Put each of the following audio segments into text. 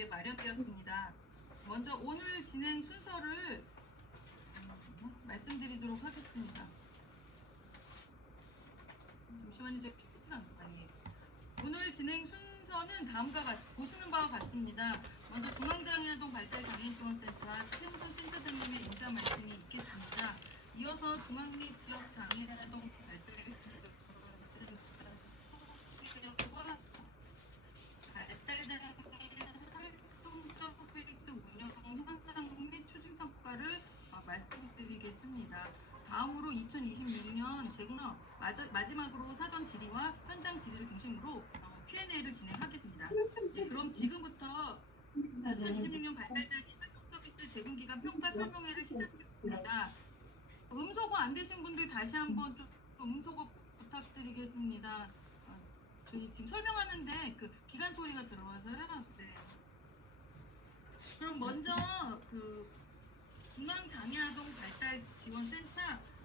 위해 마련되었습니다. 먼저 오늘 진행 순서를 말씀드리도록 하겠습니다. 잠시만요, 제 PPT가 아니에요. 오늘 진행 순서는 보시는 바와 같습니다. 먼저 중앙장애아동 발달장애인지원센터 최우선 센터장님의 인사 말씀이 있겠습니다. 이어서 중앙 및 지역 장애아동 발달장애인지원센터 활동적 서비스 운영 현상 및 추진 성과를 말씀드리겠습니다. 다음으로 2026년 마지막으로 사전 질의와 현장 질의를 중심으로 Q&A를 진행하겠습니다. 네, 그럼 지금부터 2026년 발달장애인 활동 서비스 제공 기간 평가 설명회를 시작하겠습니다. 음소거 안 되신 분들 다시 한번 좀 음소거 부탁드리겠습니다. 저희 지금 설명하는데 그 기간 소리가 들어와서요. 네. 그럼 먼저 중앙장애아동 발달지원센터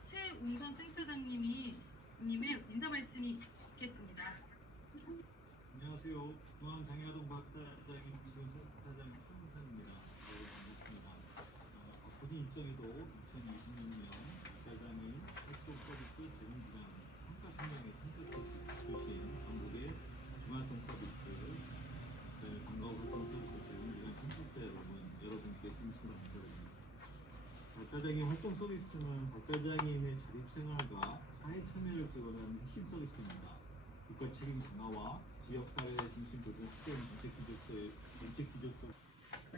최웅선 센터장님의 인사 말씀이 있겠습니다. 안녕하세요. 중앙장애아동 발달장애인지원센터장 최웅선입니다. 반갑습니다. 바쁜 일정에도 2026년 발달장애인 활동 서비스 제공 기간 평가 설명회 참석해 주신 전국의 중앙활동 서비스, 방과후 활동 서비스 제공 기간 참석자 여러분께 진심으로 감사드립니다. 발달장애인 활동 서비스는 발달장애인의 자립생활과 사회 참여를 지원하는 핵심 서비스입니다. 국가 책임 강화와 지역사회 중심 도전 시스템 정책 기조적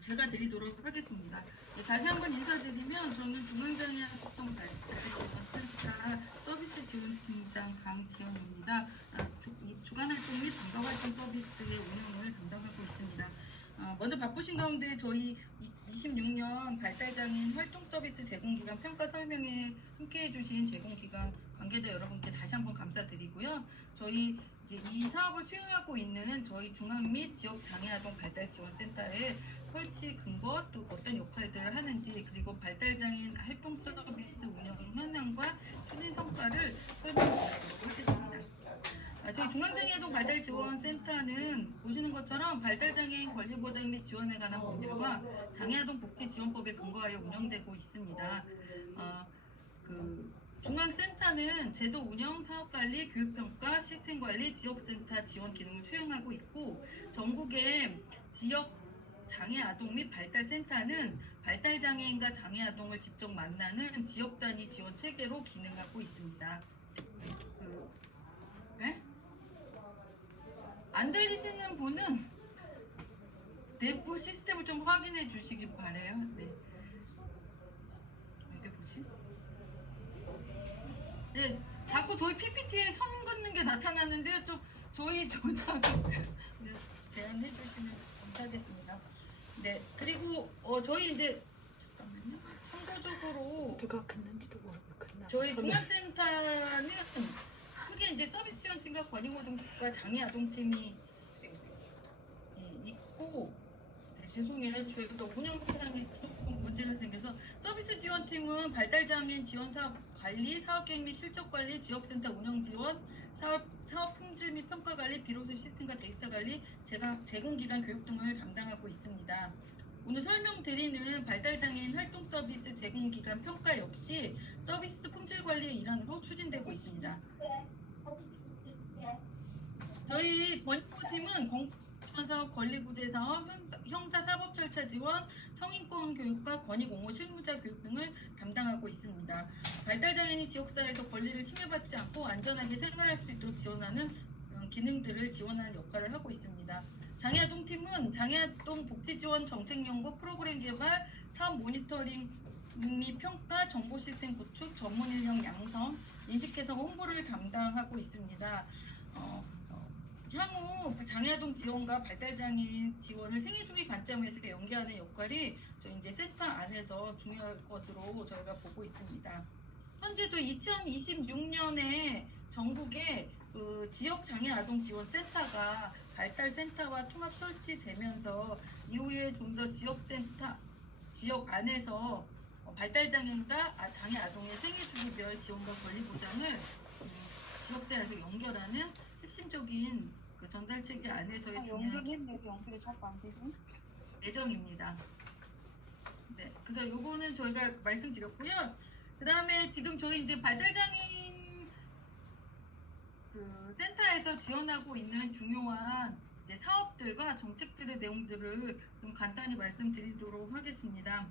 제가 드리도록 하겠습니다. 네, 다시 한번 인사드리면 저는 중앙장애아동 발달지원센터 서비스 지원팀장 강지영입니다. 주간활동 및 방과활동 서비스의 운영을 담당하고 있습니다. 먼저 바쁘신 가운데 저희 26년 발달장애인 활동 서비스 제공기간 평가 설명회 함께해 주신 제공기관 관계자 여러분께 다시 한번 감사드리고요. 저희 이제 이 사업을 수행하고 있는 저희 중앙 및 지역 장애아동 발달지원센터의 설치 근거 또 어떤 역할들을 하는지 그리고 발달장애인 활동 서비스 운영 현황과 추진 성과를 설명드리도록 하겠습니다. 저희 중앙장애아동 발달지원센터는 보시는 것처럼 발달장애인 권리보장 및 지원에 관한 법률과 장애아동 복지지원법에 근거하여 운영되고 있습니다. 중앙센터는 제도 운영, 사업관리, 교육평가, 시스템관리, 지역센터 지원 기능을 수행하고 있고 전국의 지역 장애아동 및 발달센터는 발달장애인과 장애아동을 직접 만나는 지역단위 지원 체계로 기능하고 있습니다. 네? 안 들리시는 분은 내부 시스템을 좀 확인해 주시기 바래요. 네. 이게 뭐지? 네, 자꾸 저희 PPT에 선 긋는 게 나타나는데요. 좀 저희 조작을 네, 제안해 주시면 감사하겠습니다. 네, 그리고 저희 이제 잠깐만요. 참고적으로 누가 긋는지도 모르고 긋나. 저희 중앙센터는 크게 이제 서비스 지원팀과 권익노동팀과 장애아동팀이 있고 죄송해요. 저희가 운영 상황에 조금 문제가 생겨서 서비스 지원팀은 발달장애인 지원 사업 관리, 사업계획 및 실적 관리, 지역센터 운영 지원, 사업 품질 및 평가 관리, 비로소 시스템과 데이터 관리, 제공기관 교육 등을 담당하고 있습니다. 오늘 설명드리는 발달장애인 활동 서비스 제공기관 평가 역시 서비스 품질 관리의 일환으로 추진되고 있습니다. 저희 권익노동팀은 사업, 권리구제 사업, 형사 사법 절차 지원, 성인권 교육과 권익 옹호 실무자 교육 등을 담당하고 있습니다. 발달장애인이 지역사회에서 권리를 침해받지 않고 안전하게 생활할 수 있도록 지원하는 기능들을 지원하는 역할을 하고 있습니다. 장애아동팀은 장애아동 복지지원 정책연구 프로그램 개발, 사업 모니터링 및 평가, 정보 시스템 구축, 전문 인력 양성, 인식 개선 홍보를 담당하고 있습니다. 향후 장애아동 지원과 발달장애인 지원을 생애주기 관점에서 연계하는 역할이 이제 센터 안에서 중요할 것으로 저희가 보고 있습니다. 현재 저희 2026년에 전국에 지역 장애아동 지원센터가 발달센터와 통합 설치되면서 이후에 좀 더 지역 안에서 발달장애인과 장애아동의 생애주기별 지원과 권리 보장을 지역대에서 연결하는 핵심적인 전달 체계 안에서의 중요한 연결했는데 연결이 자꾸 안 되지? 예정입니다. 네, 그래서 요거는 저희가 말씀드렸고요. 그 다음에 지금 저희 이제 발달장애인 그 센터에서 지원하고 있는 중요한 이제 사업들과 정책들의 내용들을 좀 간단히 말씀드리도록 하겠습니다.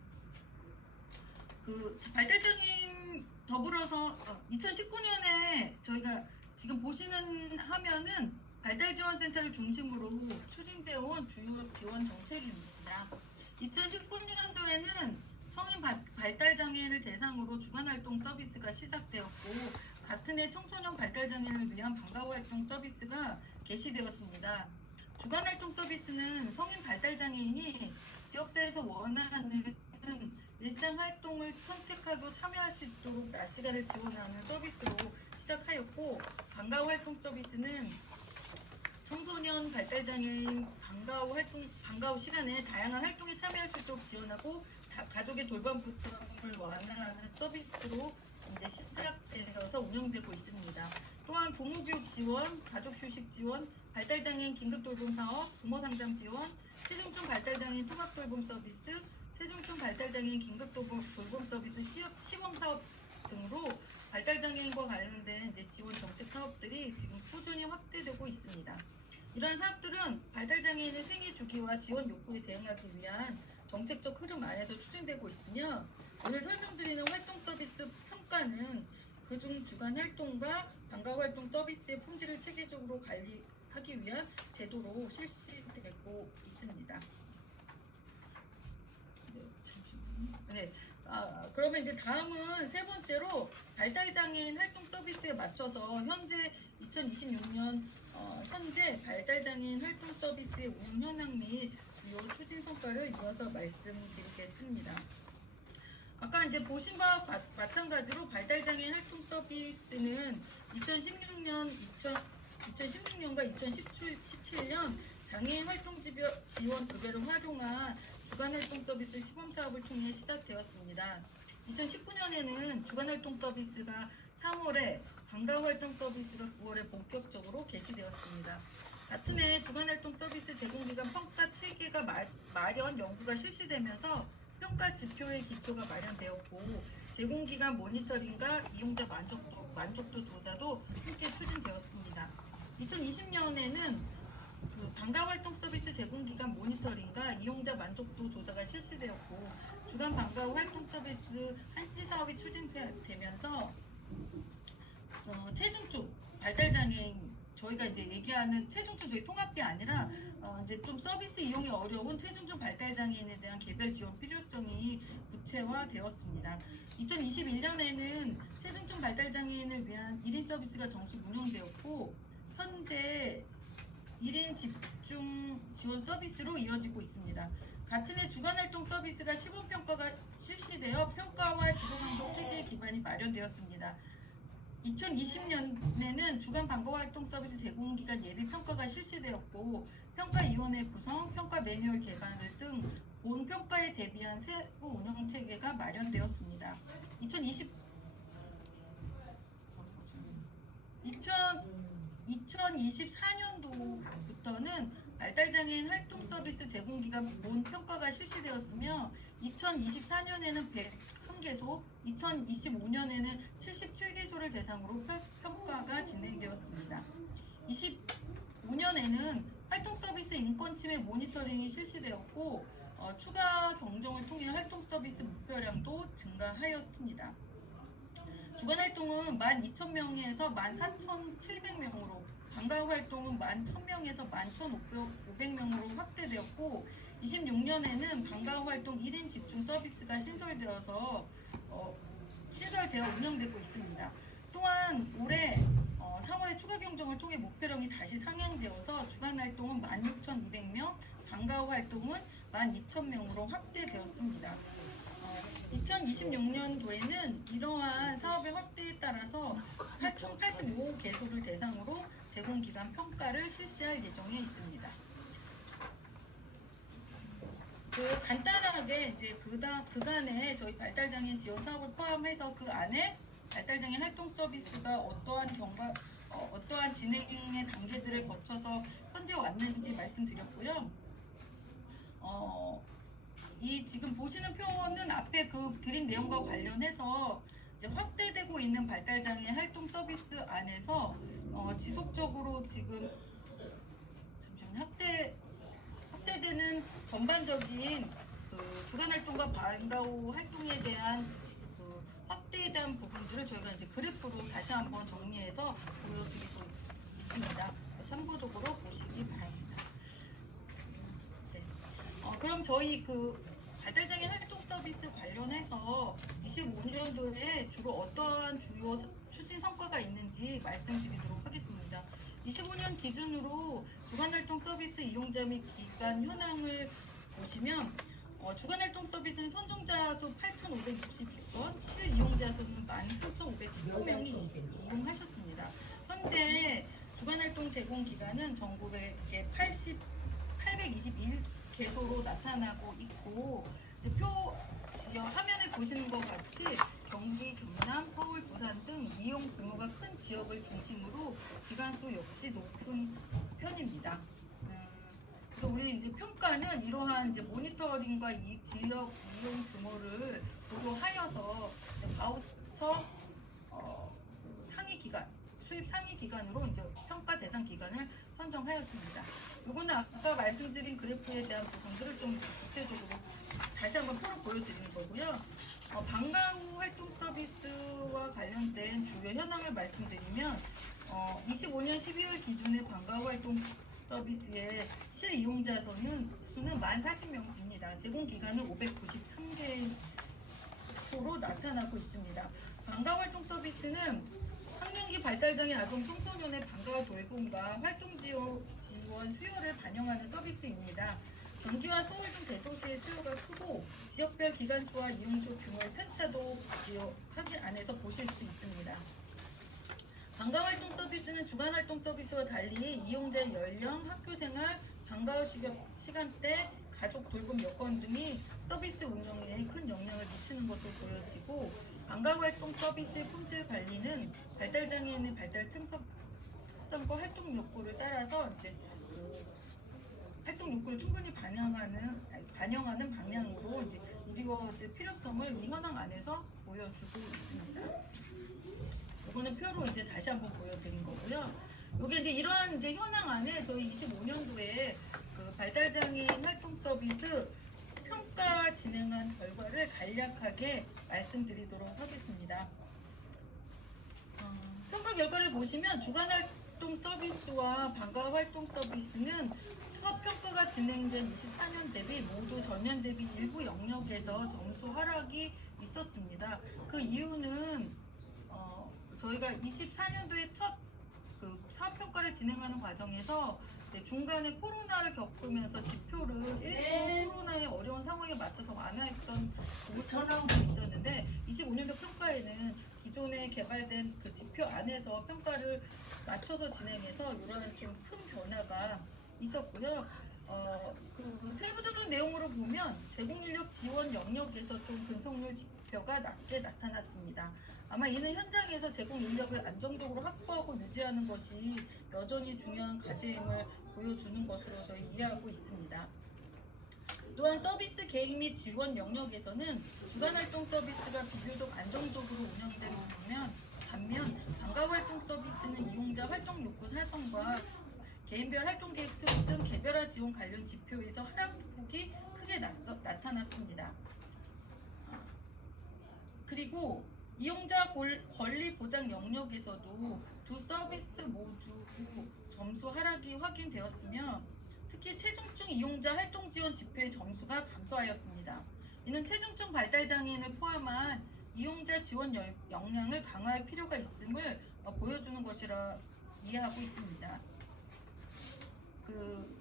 그 발달장애인 더불어서 2019년에 저희가 지금 보시는 화면은 발달지원센터를 중심으로 추진되어 온 주요 지원 정책입니다. 2019년도에는 성인 발달장애인을 대상으로 주간활동 서비스가 시작되었고 같은 해 청소년 발달장애인을 위한 방과후활동 서비스가 개시되었습니다. 주간활동 서비스는 성인 발달장애인이 지역사회에서 원하는 일상활동을 선택하고 참여할 수 있도록 낮 시간을 지원하는 서비스로 시작하였고 방과후 서비스는 청소년 발달장애인 방과후 시간에 다양한 활동에 참여할 수 있도록 지원하고 가족의 돌봄 부담을 완화하는 서비스로 이제 시작되어서 운영되고 있습니다. 또한 부모교육 지원, 가족휴식 지원, 발달장애인 긴급돌봄 사업, 부모상담 지원, 체중증 발달장애인 통합돌봄 서비스, 체중증 발달장애인 긴급돌봄 서비스 시범 사업 등으로 발달장애인과 관련된 이제 지원 정책 사업들이 지금 꾸준히 확대되고 있습니다. 이러한 사업들은 발달장애인의 생애 주기와 지원 욕구에 대응하기 위한 정책적 흐름 안에서 추진되고 있으며 오늘 설명드리는 활동 서비스 평가는 그중 주간 활동과 방과후 활동 서비스의 품질을 체계적으로 관리하기 위한 제도로 실시되고 있습니다. 네, 그러면 이제 다음은 세 번째로 발달장애인 활동 서비스에 맞춰서 현재 2026년 현재 발달장애인 활동 서비스의 운영 현황 및 주요 추진 성과를 이어서 말씀드리겠습니다. 아까 이제 보신 바와 마찬가지로 발달장애인 활동 서비스는 2016년과 2017년 장애인 활동 지원 급여를 활용한 주간활동 서비스 시범사업을 통해 시작되었습니다. 2019년에는 주간활동 서비스가 3월에 방과후활동 서비스가 9월에 본격적으로 개시되었습니다. 같은 해 주간활동 서비스 제공기관 평가 체계가 마련 연구가 실시되면서 평가 지표의 기초가 마련되었고 제공기관 모니터링과 이용자 만족도 조사도 함께 추진되었습니다. 2020년에는 그 방과후활동 서비스 제공기관 모니터링과 이용자 만족도 조사가 실시되었고 주간 방과후 활동 서비스 한시 사업이 추진되면서 체중증 발달장애인 저희가 이제 얘기하는 체중증 저희 통합이 아니라 이제 좀 서비스 이용이 어려운 체중증 발달장애인에 대한 개별 지원 필요성이 구체화되었습니다. 2021년에는 체중증 발달장애인을 위한 1인 서비스가 정식 운영되었고 현재 1인 집중 지원 서비스로 이어지고 있습니다. 같은 해 주간활동 서비스가 시범평가가 실시되어 평가와 지도감독 체계 기반이 마련되었습니다. 2020년에는 주간 방과후활동 서비스 제공기간 예비평가가 실시되었고 평가위원회 구성, 평가 매뉴얼 개발 등 본 평가에 대비한 세부 운영 체계가 마련되었습니다. 2024년도부터는 발달장애인 활동 서비스 제공기간 본 평가가 실시되었으며 2024년에는 101개소, 2025년에는 77개소를 대상으로 평가가 진행되었습니다. 25년에는 활동 서비스 인권 침해 모니터링이 실시되었고 추가 경정을 통해 활동 서비스 목표량도 증가하였습니다. 주간 활동은 12,000명에서 14,700명으로, 방과후 활동은 11,000명에서 11,500명으로 확대되었고, 26년에는 방과후 활동 1인 집중 서비스가 신설되어 운영되고 있습니다. 또한 올해 3월에 추가 경정을 통해 목표량이 다시 상향되어서 주간 활동은 16,200명, 방과후 활동은 12,000명으로 확대되었습니다. 2026년도에는 이러한 사업의 확대에 따라서 총 85개소를 대상으로 제공기간 평가를 실시할 예정에 있습니다. 간단하게 이제 그간에 저희 발달장애인 지원 사업을 포함해서 그 안에 발달장애인 활동 서비스가 어떠한 진행의 단계들을 거쳐서 현재 왔는지 말씀드렸고요. 이 지금 보시는 표는 앞에 그 드린 내용과 관련해서 이제 확대되고 있는 발달장애 활동 서비스 안에서 지속적으로 지금 잠시만요. 확대되는 전반적인 그 주간 활동과 방과 후 활동에 대한 그 확대에 대한 부분들을 저희가 이제 그래프로 다시 한번 정리해서 보여드리고 있습니다. 참고적으로 보시기 바랍니다. 네. 그럼 저희 그 발달장애 활동 서비스 관련해서 25년도에 주로 어떠한 주요 추진 성과가 있는지 말씀드리도록 하겠습니다. 25년 기준으로 주간활동 서비스 이용자 및 기관 현황을 보시면 주간활동 서비스는 선정자 수 8,562건, 실이용자 수는 13,519명이 이용하셨습니다. 현재 주간활동 제공 기간은 전국에 821개소로 나타나고 있고, 이제 화면에 보시는 것 같이 경기, 경남, 서울, 부산 등 이용 규모가 큰 지역을 중심으로 기간수 역시 높은 편입니다. 그래서 우리 이제 평가는 이러한 이제 모니터링과 이 지역 이용 규모를 고려하여서 바우처 상위 기간, 수입 상위 기간으로 이제 평가 대상 기간을 선정하였습니다. 이거는 아까 말씀드린 그래프에 대한 부분들을 좀 구체적으로 다시 한번 표로 보여드리는 거고요. 방과 후 활동 서비스와 관련된 주요 현황을 말씀드리면 25년 12월 기준의 방과 후 활동 서비스의 실이용자 수는 40명입니다. 제공 기간은 593개소로 나타나고 있습니다. 방과 활동 서비스는 학령기 발달장애 아동 청소년의 방과 돌봄과 활동 지원 수요를 반영하는 서비스입니다. 경기와 서울 등 대도시의 수요가 크고 지역별 기간수와 이용수 규모의 편차도 확인 안에서 보실 수 있습니다. 방과활동 서비스는 주간활동 서비스와 달리 이용자의 연령, 학교생활, 방과 후 시간대, 가족 돌봄 여건 등이 서비스 운영에 큰 영향을 미치는 것으로 보여지고, 방과활동 서비스의 품질 관리는 발달장애인의 발달 특성과 활동 욕구를 따라서 이제 활동 욕구를 충분히 반영하는 방향으로 이제 이루어질 필요성을 이 현황 안에서 보여주고 있습니다. 이거는 표로 이제 다시 한번 보여드린 거고요. 이게 이제 이러한 이제 현황 안에 저희 25년도에 그 발달장애인 활동 서비스 평가 진행한 결과를 간략하게 말씀드리도록 하겠습니다. 평가 결과를 보시면 주간활동 서비스와 방과 활동 서비스는 수업 평가가 진행된 24년 대비 모두 전년 대비 일부 영역에서 점수 하락이 있었습니다. 그 이유는 저희가 24년도에 첫 그 사업 평가를 진행하는 과정에서 중간에 코로나를 겪으면서 지표를 일부 코로나의 어려운 상황에 맞춰서 완화했던 전환도 있었는데, 25년도 평가에는 기존에 개발된 그 지표 안에서 평가를 맞춰서 진행해서 이런 좀 큰 변화가 있었고요. 그 세부적인 내용으로 보면 제공인력 지원 영역에서 좀 근속률 지표가 낮게 나타났습니다. 아마 이는 현장에서 제공 인력을 안정적으로 확보하고 유지하는 것이 여전히 중요한 과제임을 보여주는 것으로 저희 이해하고 있습니다. 또한 서비스 개입 및 지원 영역에서는 주간활동 서비스가 비교적 안정적으로 운영되고 있으면, 반면 방과활동 서비스는 이용자 활동 욕구 활성과 개인별 활동 계획 수립 등 개별화 지원 관련 지표에서 하락폭이 크게 나타났습니다. 그리고 이용자 권리 보장 영역에서도 두 서비스 모두 점수 하락이 확인되었으며, 특히 체중증 이용자 활동 지원 지표의 점수가 감소하였습니다. 이는 체중증 발달장애인을 포함한 이용자 지원 역량을 강화할 필요가 있음을 보여주는 것이라 이해하고 있습니다. 그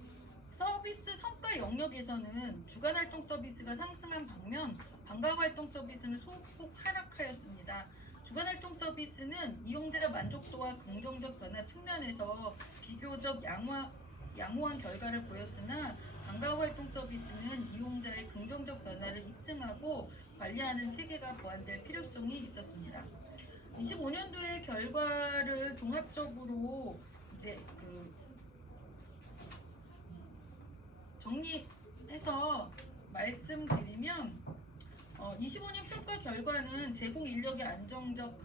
서비스 성과 영역에서는 주간활동 서비스가 상승한 반면 방과활동 서비스는 소폭 하락하였습니다. 주간활동 서비스는 이용자 만족도와 긍정적 변화 측면에서 비교적 양호한 결과를 보였으나, 방과활동 서비스는 이용자의 긍정적 변화를 입증하고 관리하는 체계가 보완될 필요성이 있었습니다. 25년도의 결과를 종합적으로 이제 해서 말씀드리면 25년 평가 결과는 제공 인력의 안정적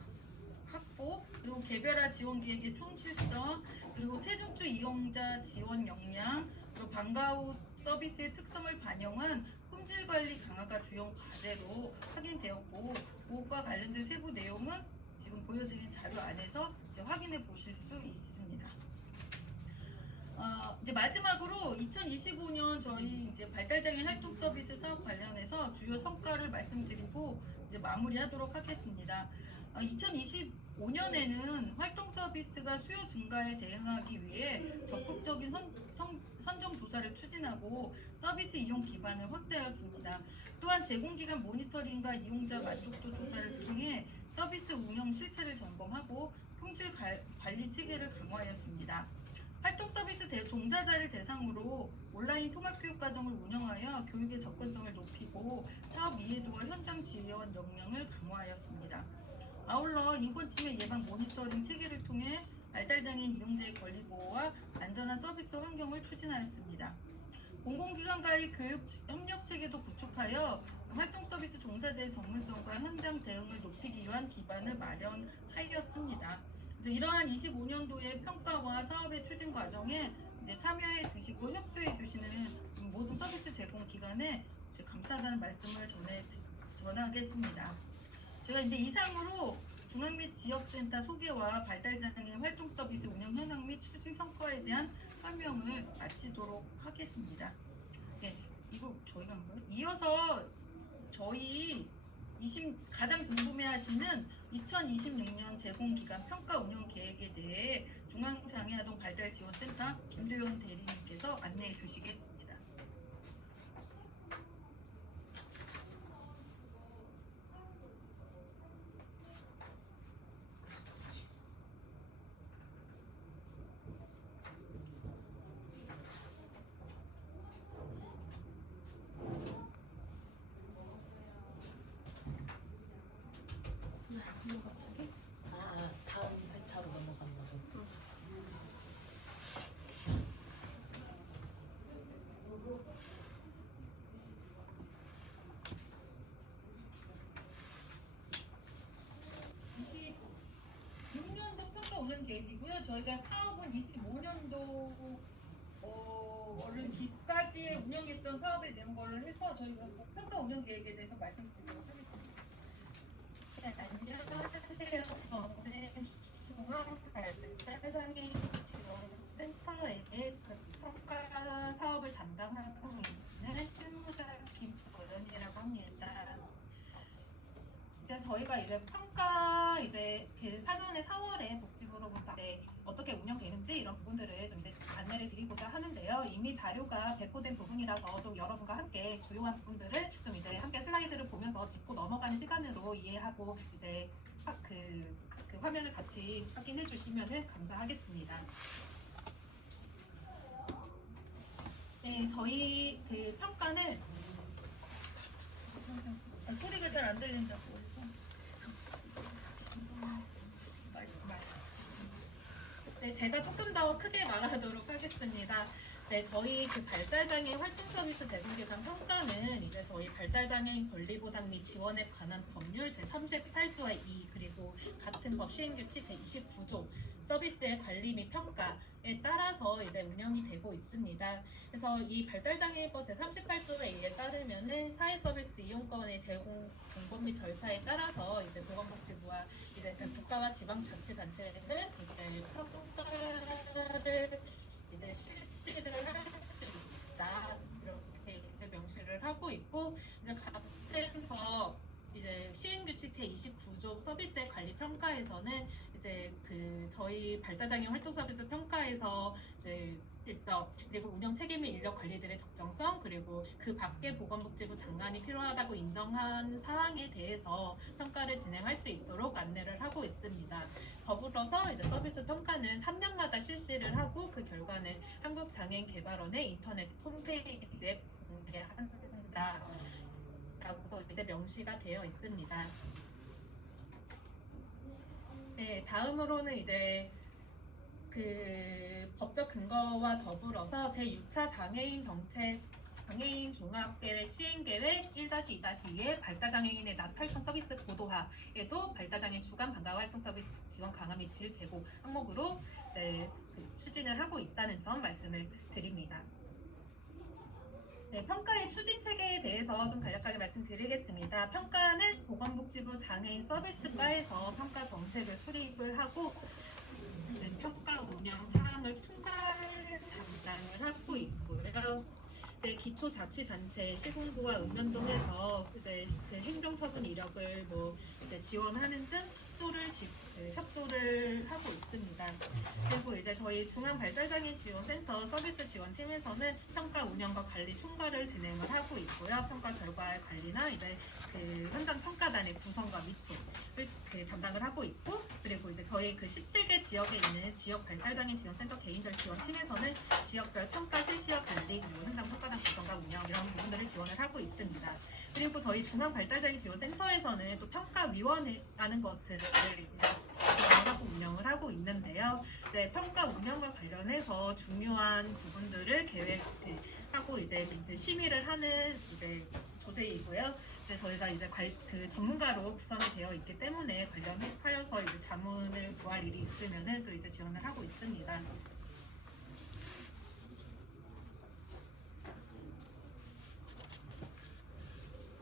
확보, 그리고 개별화 지원 계획의 충실성, 그리고 최종주 이용자 지원 역량, 그리고 방과 후 서비스의 특성을 반영한 품질 관리 강화가 주요 과제로 확인되었고, 그것과 관련된 세부 내용은 지금 보여드린 자료 안에서 이제 확인해 보실 수 있습니다. 이제 마지막으로 2025년 저희 이제 발달장애 활동 서비스 사업 관련해서 주요 성과를 말씀드리고 이제 마무리하도록 하겠습니다. 2025년에는 활동 서비스가 수요 증가에 대응하기 위해 적극적인 선정 조사를 추진하고 서비스 이용 기반을 확대하였습니다. 또한 제공기관 모니터링과 이용자 만족도 조사를 통해 서비스 운영 실태를 점검하고 품질 관리 체계를 강화하였습니다. 활동 서비스 종사자를 대상으로 온라인 통합교육 과정을 운영하여 교육의 접근성을 높이고 사업 이해도와 현장 지원 역량을 강화하였습니다. 아울러 인권침해 예방 모니터링 체계를 통해 발달장애인 이용자의 권리 보호와 안전한 서비스 환경을 추진하였습니다. 공공기관과의 교육 협력 체계도 구축하여 활동 서비스 종사자의 전문성과 현장 대응을 높이기 위한 기반을 마련하였습니다. 이러한 25년도의 평가와 사업의 추진 과정에 이제 참여해 주시고 협조해 주시는 모든 서비스 제공 기관에 감사하다는 말씀을 전하겠습니다. 제가 이제 이상으로 중앙 및 지역센터 소개와 발달장애 활동 서비스 운영 현황 및 추진 성과에 대한 설명을 마치도록 하겠습니다. 네, 이거 저희가 이어서 저희 가장 궁금해하시는 2026년 제공기간 평가 운영 계획에 대해 중앙장애아동 발달지원센터 김주현 대리님께서 안내해 주시겠습니다. 이거 갑자기? 다음 회차로 넘어간다고. 이게 6년도 평가 운영 계획이고요. 저희가 사업은 25년도 를 기까지 운영했던 사업에 대한 걸 해서 저희가 평가 운영 계획에 대해서 말씀드리도록 하겠습니다. 네, 안녕하세요. 저는 중앙발달장애인 지원센터의 평가 사업을 담당하고 있는 실무자 김보연이라고 합니다. 이제 저희가 이제 평가 그 사전에 4월에 복지부로부터 이제 어떻게 운영되는지 이런 부분들을 좀 이제 안내를 드리고자 하는데요. 이미 자료가 배포된 부분이라서 좀 여러분과 함께 주요한 부분들을 좀 이제 함께 슬라이드를 보면서 짚고 넘어가는 시간으로 이해하고 이제 그 화면을 같이 확인해 주시면 감사하겠습니다. 네, 저희 그 평가는 소리가 잘 안 들린다고 해서 네, 제가 조금 더 크게 말하도록 하겠습니다. 네, 저희 그 발달장애 활동 서비스 제공기관 평가는 이제 저희 발달장애인 권리보장 및 지원에 관한 법률 제38조와 2 그리고 같은 법 시행규칙 제29조 서비스의 관리 및 평가에 따라서 이제 운영이 되고 있습니다. 그래서 이 발달장애인법 제38조에 의해 따르면은 사회서비스 이용권의 제공 방법 및 절차에 따라서 이제 보건복지부와 이제 국가와 지방자치단체는 이제 평가를 이제 실시를 할 수 있다 이렇게 이제 명시를 하고 있고 이제 같은 법 이제 시행규칙 제29조 서비스의 관리 평가에서는 이제 그 저희 발달장애 활동 서비스 평가에서 이제 질서 그리고 운영 책임 및 인력 관리들의 적정성 그리고 그 밖에 보건복지부 장관이 필요하다고 인정한 사항에 대해서 평가를 진행할 수 있도록 안내를 하고 있습니다. 더불어서 이제 서비스 평가는 3년마다 실시를 하고 그 결과는 한국장애인개발원의 인터넷 홈페이지에 공개한다. 라고 이제 명시가 되어 있습니다. 네, 다음으로는 이제 그 법적 근거와 더불어서 제6차 장애인 정책 장애인 종합계획 시행계획 1-2-2의 발달장애인의 낮활동 서비스 고도화에도 발달장애인 주간 방과 활동 서비스 지원 강화 및 질 제고 항목으로 추진을 하고 있다는 점 말씀을 드립니다. 네, 평가의 추진 체계에 대해서 좀 간략하게 말씀드리겠습니다. 평가는 보건복지부 장애인 서비스과에서 평가 정책을 수립을 하고 평가 운영 사항을 총괄 담당을 하고 있고요. 네, 기초자치단체 시군구와 읍면동에서 이제 그 행정처분 이력을 지원하는 등 협조를 하고 있습니다. 그리고 이제 저희 중앙발달장애인 지원센터 서비스 지원팀에서는 평가 운영과 관리 총괄을 진행을 하고 있고요. 평가 결과의 관리나 이제 그 현장 평가단의 구성과 미촉을 담당을 하고 있고, 그리고 이제 저희 그 17개 지역에 있는 지역 발달장애인 지원센터 개인별 지원팀에서는 지역별 평가 실시와 관리, 그리고 현장 평가단 구성과 운영 이런 부분들을 지원을 하고 있습니다. 그리고 저희 중앙발달장애인 지원센터에서는 또 평가위원회라는 것을 지원하고 운영을 하고 있는데요. 네, 평가 운영과 관련해서 중요한 부분들을 계획하고 이제 심의를 하는 이제 조직이고요. 이제 저희가 이제 그 전문가로 구성이 되어 있기 때문에 관련하여서 이제 자문을 구할 일이 있으면은 또 이제 지원을 하고 있습니다.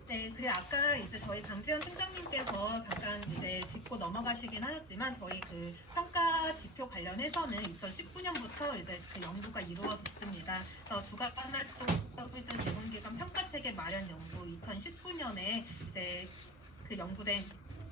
네, 그래 아까 이제 저희 강지현 팀장님께서 잠깐 이제 짚고 넘어가시긴 하셨지만 저희 그 평가 지표 관련해서는 2019년부터 이제 그 연구가 이루어졌습니다. 그래서 주간 활동 서비스 제공기관 평가 체계 마련 연구 2019년에 이제 그 연구된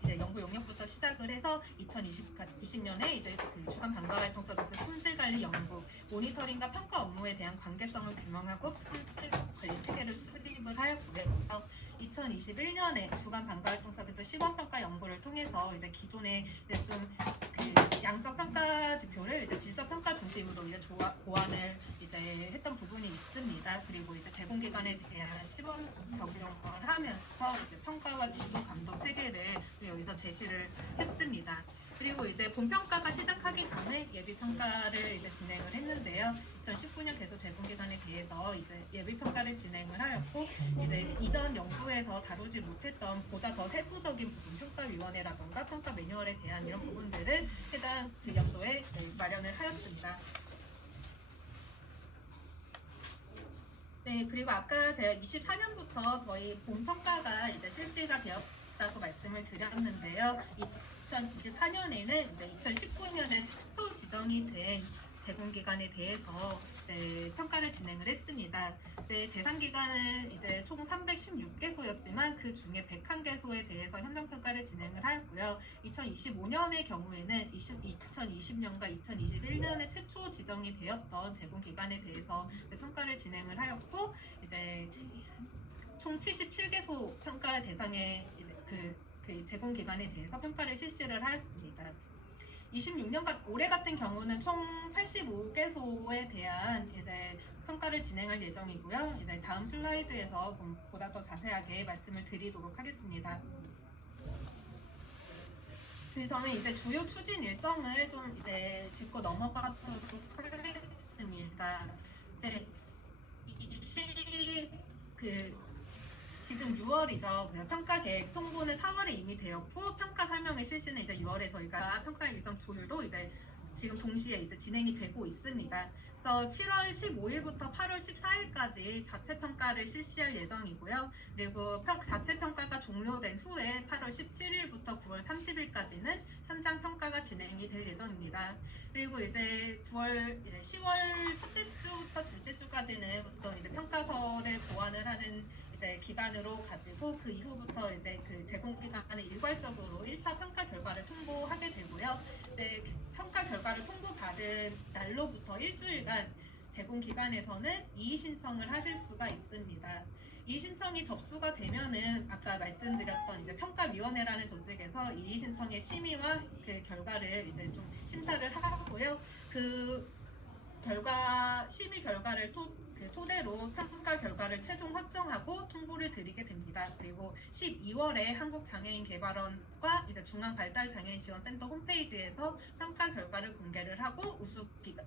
이제 연구 용역부터 시작을 해서 2020년에 이제 그 주간 방과 활동 서비스 품질 관리 연구, 모니터링과 평가 업무에 대한 관계성을 규명하고 품질 관리 체계를 수립을 하였고요. 2021년에 주간 방과활동 서비스 시범평가 연구를 통해서 이제 기존의 이제 좀 그 양적 평가 지표를 이제 질적 평가 중심으로 이제 보완을 이제 했던 부분이 있습니다. 그리고 이제 제공기관에 대한 시범 적용을 하면서 이제 평가와 지도 감독 체계를 여기서 제시를 했습니다. 그리고 이제 본평가가 시작하기 전에 예비평가를 이제 진행을 했는데요. 2019년 개소 제공기관에 대해서 이제 예비평가를 진행을 하였고, 이제 이전 연구에서 다루지 못했던 보다 더 세부적인 부분, 평가위원회라던가 평가 매뉴얼에 대한 이런 부분들을 해당 그 연도에 마련을 하였습니다. 네, 그리고 아까 제가 24년부터 저희 본평가가 이제 실시가 되었다고 말씀을 드렸는데요. 2024년에는 이제 2019년에 최초 지정이 된 제공기관에 대해서 평가를 진행을 했습니다. 대상 기관은 이제 총 316개소였지만 그 중에 101개소에 대해서 현장평가를 진행을 하였고요. 2025년의 경우에는 2020년과 2021년에 최초 지정이 되었던 제공기관에 대해서 평가를 진행을 하였고, 이제 총 77개소 평가 대상의 이제 그 제공기관에 대해서 평가를 실시를 하였습니다. 26년 올해 같은 경우는 총 85개소에 대한 이제 평가를 진행할 예정이고요. 이제 다음 슬라이드에서 보다 더 자세하게 말씀을 드리도록 하겠습니다. 그래서는 이제 주요 추진 일정을 좀 이제 짚고 넘어가도록 하겠습니다. 지금 6월이죠. 평가 계획 통보는 4월에 이미 되었고, 평가 설명회 실시는 이제 6월에 저희가 평가 일정 조율도 이제 지금 동시에 이제 진행이 되고 있습니다. 그래서 7월 15일부터 8월 14일까지 자체 평가를 실시할 예정이고요. 그리고 자체 평가가 종료된 후에 8월 17일부터 9월 30일까지는 현장 평가가 진행이 될 예정입니다. 그리고 이제 10월 첫째 주부터 둘째 주까지는 보통 이제 평가서를 보완을 하는 이제 기간으로 가지고 그 이후부터 이제 그 제공기관에 일괄적으로 1차 평가 결과를 통보하게 되고요. 평가 결과를 통보받은 날로부터 일주일간 제공기관에서는 이의 신청을 하실 수가 있습니다. 이의 신청이 접수가 되면은 아까 말씀드렸던 이제 평가위원회라는 조직에서 이의 신청의 심의와 그 결과를 이제 좀 심사를 하고요. 그 심의 결과를 그 토대로 평가 결과를 최종 확정하고 통보를 드리게 됩니다. 그리고 12월에 한국장애인개발원과 이제 중앙발달장애인지원센터 홈페이지에서 평가 결과를 공개를 하고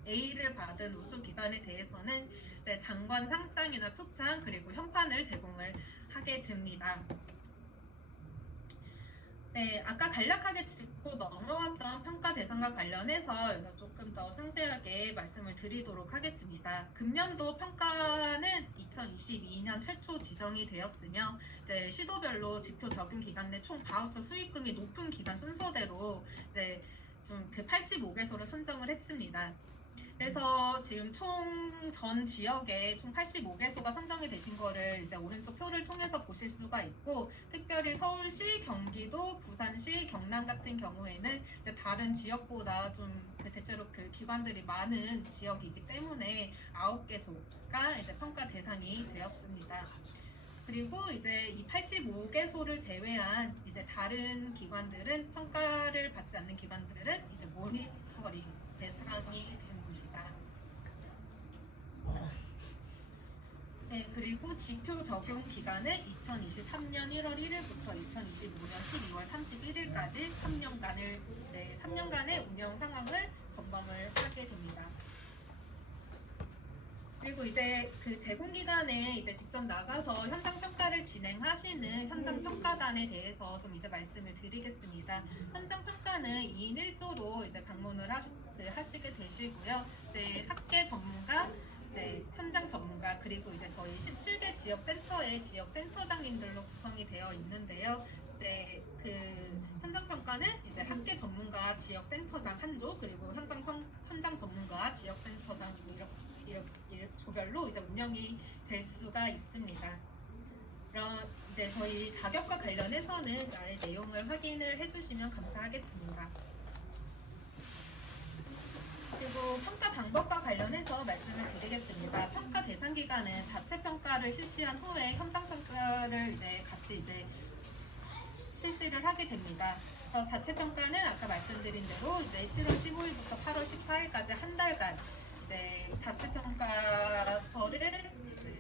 A를 받은 우수 기관에 대해서는 이제 장관 상장이나 표창 그리고 현판을 제공을 하게 됩니다. 네, 아까 간략하게 짚고 넘어왔던 평가 대상과 관련해서 조금 더 상세하게 말씀을 드리도록 하겠습니다. 금년도 평가는 2022년 최초 지정이 되었으며 이제 시도별로 지표 적용 기간 내 총 바우처 수익금이 높은 기간 순서대로 이제 좀 그 85개소를 선정을 했습니다. 그래서 지금 총 전 지역에 총 85개소가 선정이 되신 거를 이제 오른쪽 표를 통해서 보실 수가 있고, 특별히 서울시, 경기도, 부산시, 경남 같은 경우에는 이제 다른 지역보다 좀 대체로 그 기관들이 많은 지역이기 때문에 9개소가 이제 평가 대상이 되었습니다. 그리고 이제 이 85개소를 제외한 이제 다른 기관들은 평가를 받지 않는 기관들은 이제 모니터링 대상이 됩니다. 네, 그리고 지표 적용 기간은 2023년 1월 1일부터 2025년 12월 31일까지 3년간의 운영 상황을 점검을 하게 됩니다. 그리고 이제 그 제공 기간에 이제 직접 나가서 현장 평가를 진행하시는 현장 평가단에 대해서 좀 이제 말씀을 드리겠습니다. 현장 평가는 2인 1조로 이제 방문을 하시게 되시고요. 이제 학계 전문가, 이제 현장 전문가, 그리고 이제 저희 17개 지역센터의 지역센터장님들로 구성이 되어 있는데요. 이제 그 현장 평가는 이제 학계 전문가 지역센터장 한 조, 그리고 현장 전문가 지역센터장 이렇게 조별로 이제 운영이 될 수가 있습니다. 그럼 이제 저희 자격과 관련해서는 아래 내용을 확인을 해주시면 감사하겠습니다. 그리고 평가 방법과 관련해서 말씀을 드리겠습니다. 평가 대상 기간은 자체 평가를 실시한 후에 현장 평가를 이제 같이 이제 실시를 하게 됩니다. 자체 평가는 아까 말씀드린 대로 이제 7월 15일부터 8월 14일까지 한 달간 이제 자체 평가서를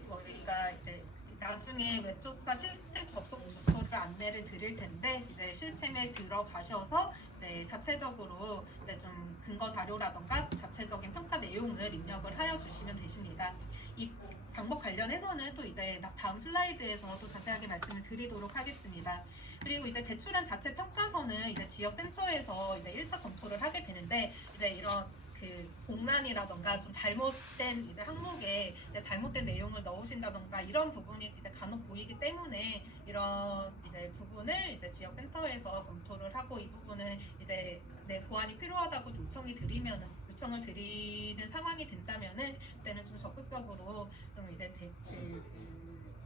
저희가 이제 나중에 웹조사 시스템 접속 주소를 안내를 드릴 텐데 이제 시스템에 들어가셔서 이제 자체적으로 이제 좀 근거 자료라던가 자체적인 평가 내용을 입력을 하여 주시면 되십니다. 이 방법 관련해서는 또 이제 다음 슬라이드에서 또 자세하게 말씀을 드리도록 하겠습니다. 그리고 이제 제출한 자체 평가서는 이제 지역 센터에서 이제 1차 검토를 하게 되는데 이제 이런 그 공란이라던가 좀 잘못된 이제 항목에 이제 잘못된 내용을 넣으신다던가 이런 부분이 이제 간혹 보이기 때문에 이런 이제 부분을 이제 지역 센터에서 검토를 하고 이 부분을 이제 보완이 필요하다고 요청을 드리는 상황이 된다면은 그때는 좀 적극적으로 좀 이제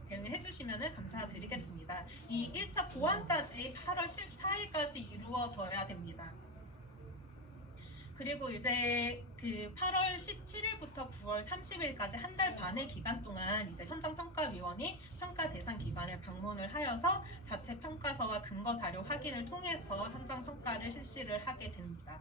대응해 주시면은 감사드리겠습니다. 이 1차 보완까지 8월 14일까지 이루어져야 됩니다. 그리고 이제 그 8월 17일부터 9월 30일까지 한 달 반의 기간 동안 이제 현장평가위원이 평가 대상 기관을 방문을 하여서 자체 평가서와 근거 자료 확인을 통해서 현장 평가를 실시를 하게 됩니다.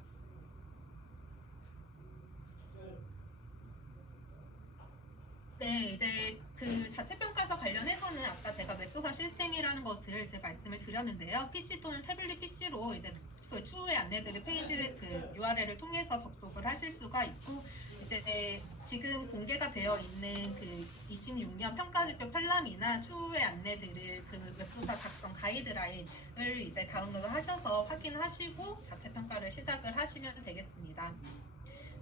네, 이제 그 자체 평가서 관련해서는 아까 제가 웹조사 시스템이라는 것을 제가 말씀을 드렸는데요. PC 또는 태블릿 PC로 이제 그 추후에 안내드릴 페이지를 그 URL을 통해서 접속을 하실 수가 있고 이제 지금 공개가 되어 있는 그 26년 평가지표 편람이나 추후에 안내드릴 그 웹조사 작성 가이드라인을 이제 다운로드 하셔서 확인하시고 자체 평가를 시작을 하시면 되겠습니다.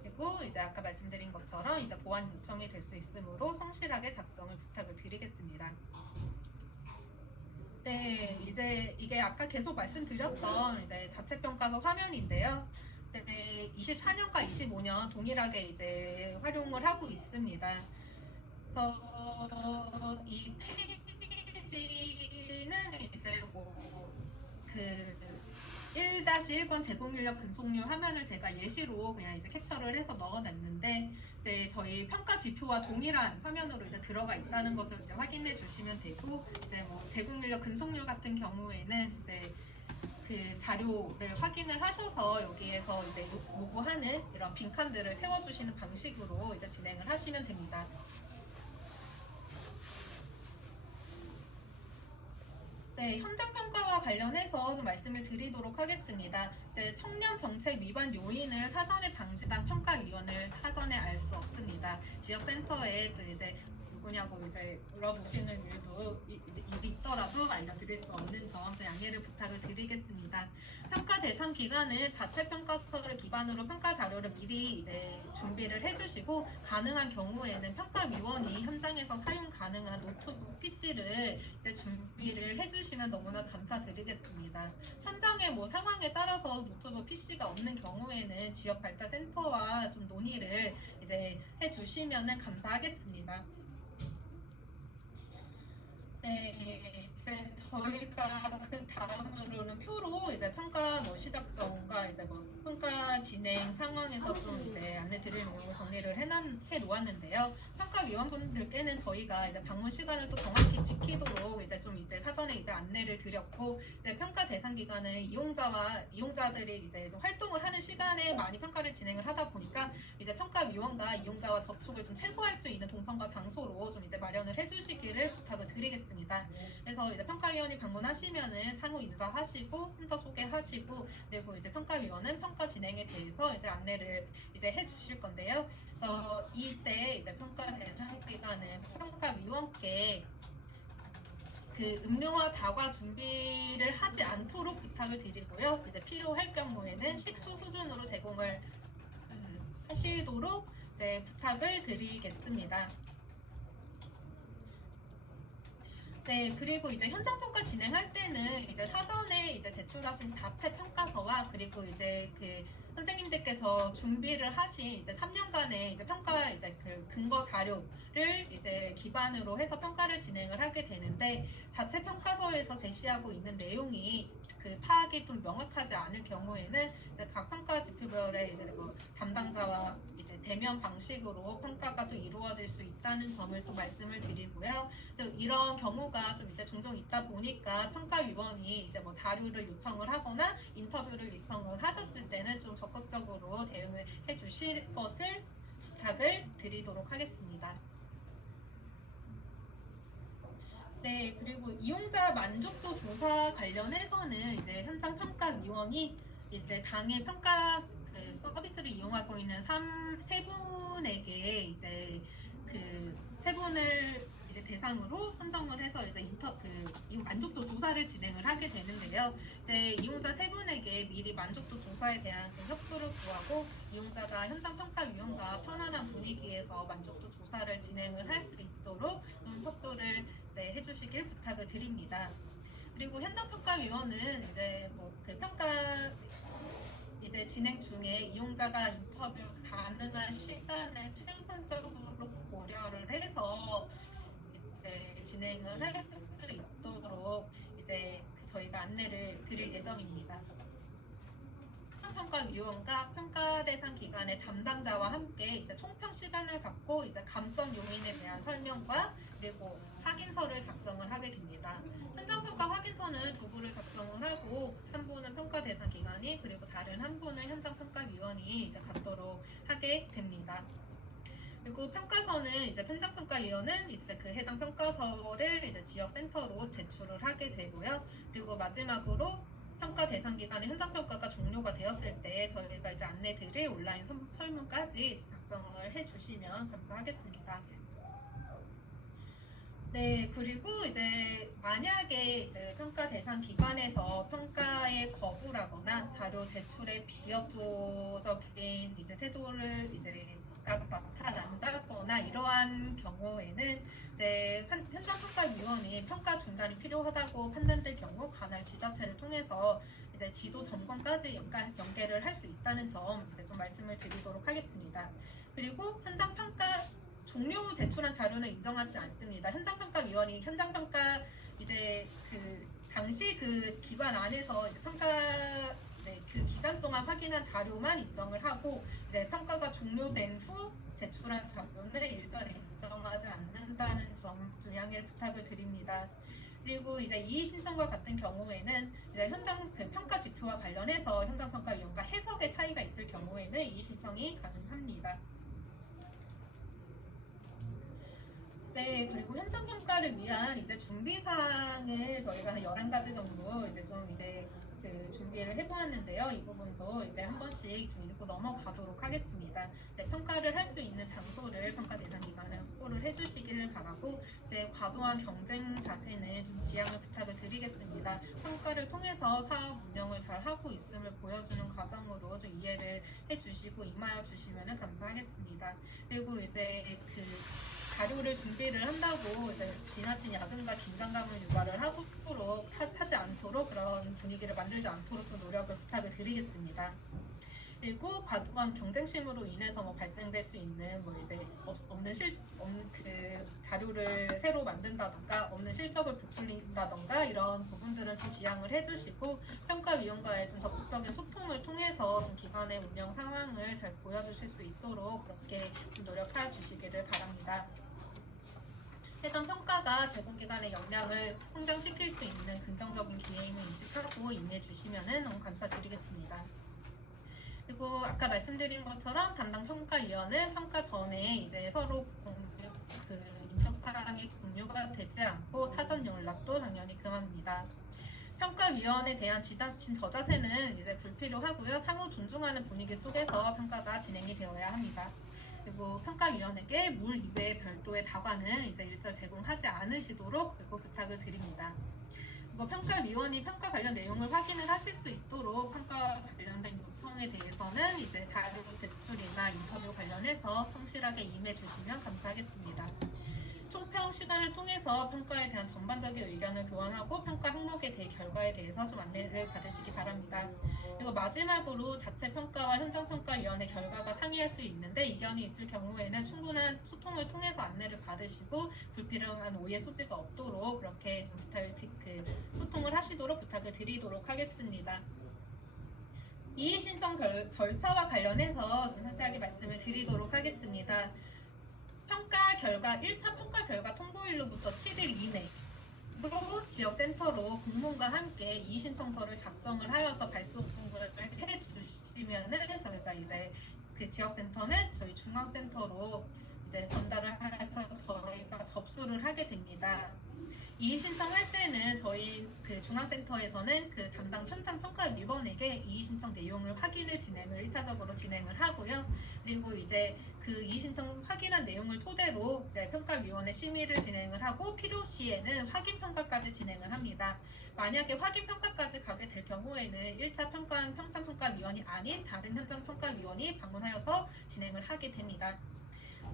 그리고 이제 아까 말씀드린 것처럼 이제 보완 요청이 될 수 있으므로 성실하게 작성을 부탁을 드리겠습니다. 네, 이제 이게 아까 계속 말씀드렸던 이제 자체 평가서 화면인데요. 이제 24년과 25년 동일하게 이제 활용을 하고 있습니다. 그래서 이 페이지는 이제 그 1-1번 제공인력 근속률 화면을 제가 예시로 그냥 이제 캡처를 해서 넣어놨는데 이제 저희 평가 지표와 동일한 화면으로 이제 들어가 있다는 것을 이제 확인해 주시면 되고 이제 뭐 제공인력 근속률 같은 경우에는 이제 그 자료를 확인을 하셔서 여기에서 이제 요구하는 이런 빈칸들을 채워주시는 방식으로 이제 진행을 하시면 됩니다. 네, 현장 평가와 관련해서 좀 말씀을 드리도록 하겠습니다. 이제 청년 정책 위반 요인을 사전에 방지단 평가위원을 사전에 알 수 없습니다. 지역센터에 그 이제 누구냐고 이제 물어보시는 이제 일이 있더라도 알려드릴 수 없는 점 좀 양해를 부탁을 드리겠습니다. 평가 대상 기관은 자체 평가서를 기반으로 평가 자료를 미리 이제 준비를 해주시고 가능한 경우에는 평가위원이 현장에서 사용 가능한 노트북 PC를 이제 준비를 해주시면 너무나 감사드리겠습니다. 현장의 뭐 상황에 따라서 노트북 PC가 없는 경우에는 지역 발달 센터와 좀 논의를 이제 해주시면은 감사하겠습니다. 네, 이제 저희가 그 다음으로는 표로 이제 평가 뭐 시작점과 이제 뭐 평가 진행 상황에서 좀 이제 안내 드릴 내용을 정리를 해 놓았는데요. 평가위원분들께는 저희가 이제 방문 시간을 또 정확히 지키도록 이제 좀 이제 사전에 이제 안내를 드렸고 이제 평가 대상 기간은 이용자들이 이제 좀 활동을 하는 시간에 많이 평가를 진행을 하다 보니까 이제 평가위원과 이용자와 접촉을 좀 최소화할 수 있는 동선과 장소로 좀 이제 마련을 해주시기를 부탁을 드리겠습니다. 그래서 이제 평가위원이 방문하시면은 상호 인사하시고 센터 소개하시고 그리고 이제 평가위원은 평가 진행에 대해서 이제 안내를 이제 해주실 건데요. 이때 이제 평가 대상 기간은 평가위원께 그 음료와 다과 준비를 하지 않도록 부탁을 드리고요. 이제 필요할 경우에는 식수 수준으로 제공을 하시도록 이제 부탁을 드리겠습니다. 네, 그리고 이제 현장 평가 진행할 때는 이제 사전에 이제 제출하신 자체 평가서와 그리고 이제 그 선생님들께서 준비를 하신 이제 3년간의 이제 평가 이제 그 근거 자료를 이제 기반으로 해서 평가를 진행을 하게 되는데 자체 평가서에서 제시하고 있는 내용이 그 파악이 좀 명확하지 않을 경우에는 이제 각 평가 지표별의 이제 뭐 담당자와 이제 대면 방식으로 평가가 또 이루어질 수 있다는 점을 또 말씀을 드리고요. 이런 경우가 좀 이제 종종 있다 보니까 평가위원이 이제 뭐 자료를 요청을 하거나 인터뷰를 요청을 하셨을 때는 좀 적극적으로 대응을 해주실 것을 부탁을 드리도록 하겠습니다. 네, 그리고 이용자 만족도 조사 관련해서는 이제 현장 평가위원이 이제 당일 평가 그 서비스를 이용하고 있는 세 분에게 이제 그 세 분을 이제 대상으로 선정을 해서 이제 이용 만족도 조사를 진행을 하게 되는데요. 이제 이용자 세 분에게 미리 만족도 조사에 대한 그 협조를 구하고 이용자가 현장 평가위원과 편안한 분위기에서 만족도 조사를 진행을 할 수 있도록 협조를 해주시길 부탁을 드립니다. 그리고 현장평가위원은 이제 뭐 그 평가 이제 진행 중에 이용자가 인터뷰 가능한 시간을 최우선적으로 고려를 해서 이제 진행을 할 수 있도록 이제 저희가 안내를 드릴 예정입니다. 평가위원과 평가 대상 기관의 담당자와 함께 이제 총평 시간을 갖고 이제 감점 요인에 대한 설명과 그리고 확인서를 작성을 하게 됩니다. 현장평가 확인서는 두 부를 작성을 하고 한 부는 평가 대상 기관이 그리고 다른 한 부는 현장평가위원이 이제 갖도록 하게 됩니다. 그리고 평가서는 이제 현장평가위원은 이제 그 해당 평가서를 이제 지역센터로 제출을 하게 되고요. 그리고 마지막으로 평가 대상 기간의 현장 평가가 종료가 되었을 때 저희가 이제 안내 드릴 온라인 설문까지 작성을 해주시면 감사하겠습니다. 네, 그리고 이제 만약에 이제 평가 대상 기관에서 평가에 거부라거나 자료 제출에 비협조적인 이제 태도를 이제 나타난다거나 이러한 경우에는 이제 현장평가위원이 평가 중단이 필요하다고 판단될 경우 관할 지자체를 통해서 이제 지도 점검까지 연계를 할 수 있다는 점 이제 좀 말씀을 드리도록 하겠습니다. 그리고 현장평가 종료 후 제출한 자료는 인정하지 않습니다. 현장평가위원이 현장평가 이제 그 당시 그 기관 안에서 이제 그 기간 동안 확인한 자료만 인정을 하고 이제 평가가 종료된 후 제출한 자료는 일절에 인정하지 않는다는 점 좀 양해를 부탁을 드립니다. 그리고 이제 이의 신청과 같은 경우에는 이제 현장 그 평가 지표와 관련해서 현장평가위원과 해석의 차이가 있을 경우에는 이의 신청이 가능합니다. 네, 그리고 현장 평가를 위한 이제 준비 사항을 저희가 한 11가지 정도 이제 좀 이제 그 준비를 해보았는데요. 이 부분도 이제 한 번씩 좀 읽고 넘어가도록 하겠습니다. 네, 평가를 할 수 있는 장소를 평가 대상 기관에 확보를 해주시기를 바라고 이제 과도한 경쟁 자세는 좀 지양을 부탁을 드리겠습니다. 평가를 통해서 사업 운영을 잘 하고 있음을 보여주는 과정으로 좀 이해를 해주시고 임하여 주시면 감사하겠습니다. 그리고 이제 그 자료를 준비를 한다고 이제 지나친 야근과 긴장감을 유발을 하지 않도록 그런 분위기를 만들지 않도록 좀 노력을 부탁을 드리겠습니다. 그리고 과도한 경쟁심으로 인해서 뭐 발생될 수 있는 뭐 이제 없는 그 자료를 새로 만든다던가 없는 실적을 부풀린다던가 이런 부분들은 좀 지양을 해주시고 평가위원과의 좀 적극적인 소통을 통해서 좀 기관의 운영 상황을 잘 보여주실 수 있도록 그렇게 좀 노력해 주시기를 바랍니다. 해당 평가가 제공기관의 역량을 성장시킬 수 있는 긍정적인 기회임을 인식하고 임해 주시면 너무 감사드리겠습니다. 그리고 아까 말씀드린 것처럼 담당 평가위원은 평가 전에 이제 서로 인적 사항이 공유가 되지 않고 사전 연락도 당연히 금합니다. 평가위원에 대한 지나친 저자세는 이제 불필요하고요. 상호 존중하는 분위기 속에서 평가가 진행이 되어야 합니다. 그리고 평가위원에게 물 이외의 별도의 다과는 이제 일절 제공하지 않으시도록 그리고 부탁을 드립니다. 그리고 평가위원이 평가 관련 내용을 확인을 하실 수 있도록 평가 관련된 요청에 대해서는 이제 자료 제출이나 인터뷰 관련해서 성실하게 임해 주시면 감사하겠습니다. 총평 시간을 통해서 평가에 대한 전반적인 의견을 교환하고 평가 항목에 대해 결과에 대해서 좀 안내를 받으시기 바랍니다. 그리고 마지막으로 자체 평가와 현장 평가위원회 결과가 상이할 수 있는데 이견이 있을 경우에는 충분한 소통을 통해서 안내를 받으시고 불필요한 오해 소지가 없도록 그렇게 좀 소통을 하시도록 부탁을 드리도록 하겠습니다. 이의 신청 절차와 관련해서 좀 상세하게 말씀을 드리도록 하겠습니다. 평가 결과 1차 평가 결과 통보일로부터 7일 이내로 지역센터로 공문과 함께 이의 신청서를 작성을 하여서 발송을 해주시면은 저희가 이제 그 지역센터는 저희 중앙센터로 이제 전달을 해서 저희가 접수를 하게 됩니다. 이의 신청할 때는 저희 그 중앙센터에서는 그 담당 현장 평가위원에게 이의 신청 내용을 확인을 1차적으로 진행을 하고요. 그리고 이제 그 이의 신청 확인한 내용을 토대로 이제 평가위원회 심의를 진행을 하고 필요시에는 확인 평가까지 진행을 합니다. 만약에 확인 평가까지 가게 될 경우에는 1차 평가한 평상평가위원이 아닌 다른 현장 평가위원이 방문하여서 진행을 하게 됩니다.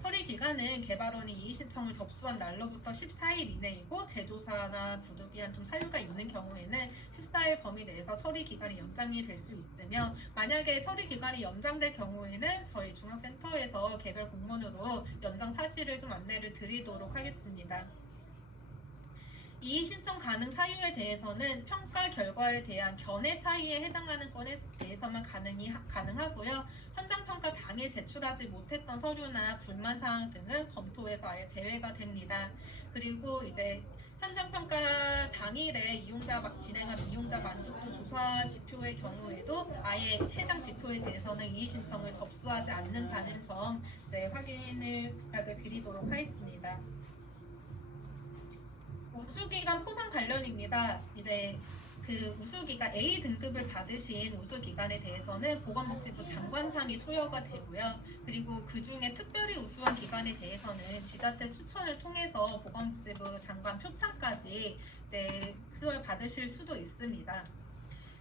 처리 기간은 개발원이 이의 신청을 접수한 날로부터 14일 이내이고 제조사나 부득이한 좀 사유가 있는 경우에는 14일 범위 내에서 처리 기간이 연장이 될 수 있으며 만약에 처리 기간이 연장될 경우에는 저희 중앙센터에서 개별 공문으로 연장 사실을 좀 안내를 드리도록 하겠습니다. 이의 신청 가능 사유에 대해서는 평가 결과에 대한 견해 차이에 해당하는 건에 대해서만 가능하고요. 현장 평가 당일 제출하지 못했던 서류나 불만 사항 등은 검토에서 아예 제외가 됩니다. 그리고 이제 현장 평가 당일에 진행한 이용자 만족도 조사 지표의 경우에도 아예 해당 지표에 대해서는 이의 신청을 접수하지 않는다는 점 확인을 부탁을 드리도록 하겠습니다. 우수기관 포상 관련입니다. 이제 그 우수기관 A 등급을 받으신 우수기관에 대해서는 보건복지부 장관상이 수여가 되고요. 그리고 그 중에 특별히 우수한 기관에 대해서는 지자체 추천을 통해서 보건복지부 장관 표창까지 이제 수여 받으실 수도 있습니다.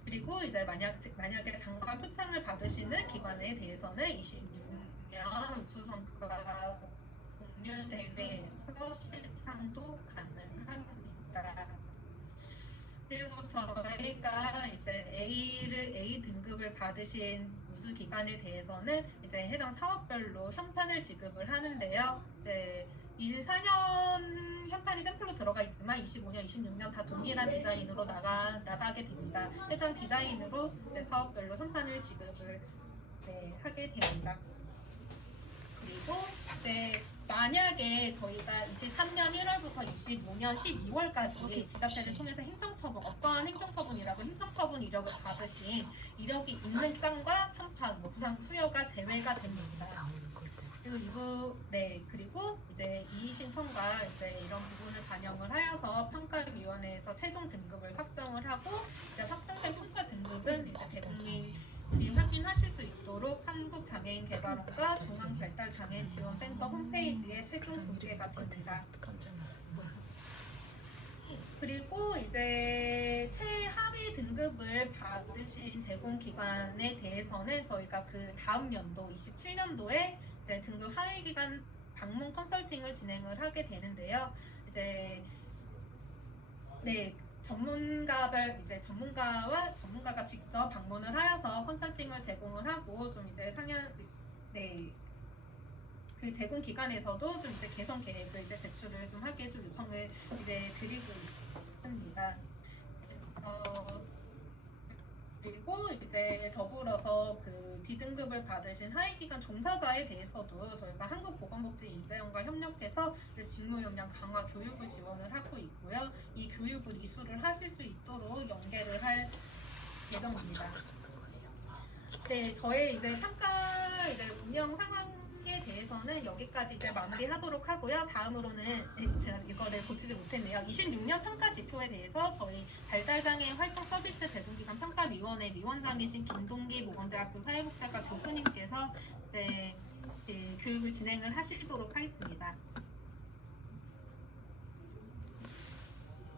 그리고 이제 만약에 장관 표창을 받으시는 기관에 대해서는 26년 우수성과가 공유대회에서 실상도 가능합니다. 그리고 저희가 이제 A 등급을 받으신 우수기관에 대해서는 이제 해당 사업별로 현판을 지급을 하는데요. 이제 24년 현판이 샘플로 들어가 있지만 25년, 26년 다 동일한 디자인으로 나가게 됩니다. 해당 디자인으로 이제 사업별로 현판을 지급을 하게 됩니다. 그리고 이제 만약에 저희가 23년 1월부터 25년 12월까지 지자체를 통해서 행정처분, 어떠한 행정처분이라도 행정처분 이력을 받으신 이력이 있는 건과 현판, 부상 수여가 제외가 됩니다. 그리고 이제 이의 신청과 이제 이런 부분을 반영을 하여서 평가위원회에서 최종 등급을 확정을 하고 이제 확정된 평가 등급은 이제 대국민이 확인하실 수 있도록 한국장애인개발원과 중앙발달장애인지원센터 홈페이지에 최종 공개가 됩니다. 그리고 이제 최하위 등급을 받으신 제공기관에 대해서는 저희가 그 다음 연도 27년도에 이제 등급 하위 기관 방문 컨설팅을 진행을 하게 되는데요. 이제 전문가가 직접 방문을 하여서 컨설팅을 제공을 하고 좀 이제 그 제공 기관에서도 좀 이제 개선 계획을 이제 제출을 좀 하게 좀 요청을 이제 드리고 있습니다. 그리고 이제 더불어서 그 D등급을 받으신 하위기관 종사자에 대해서도 저희가 한국보건복지인재원과 협력해서 직무 역량 강화 교육을 지원을 하고 있고요. 이 교육을 이수를 하실 수 있도록 연계를 할 예정입니다. 네, 저의 이제 평가 운영 상황에 대해서는 여기까지 이제 마무리하도록 하고요. 다음으로는 제가 이거를 고치지 못했네요. 26년 평가 지표에 대해서 저희 발달장애 활동 서비스 대중기관 평가위원회 위원장이신 김동기 모건대학교 사회복지학과 교수님께서 이제 교육을 진행을 하시도록 하겠습니다.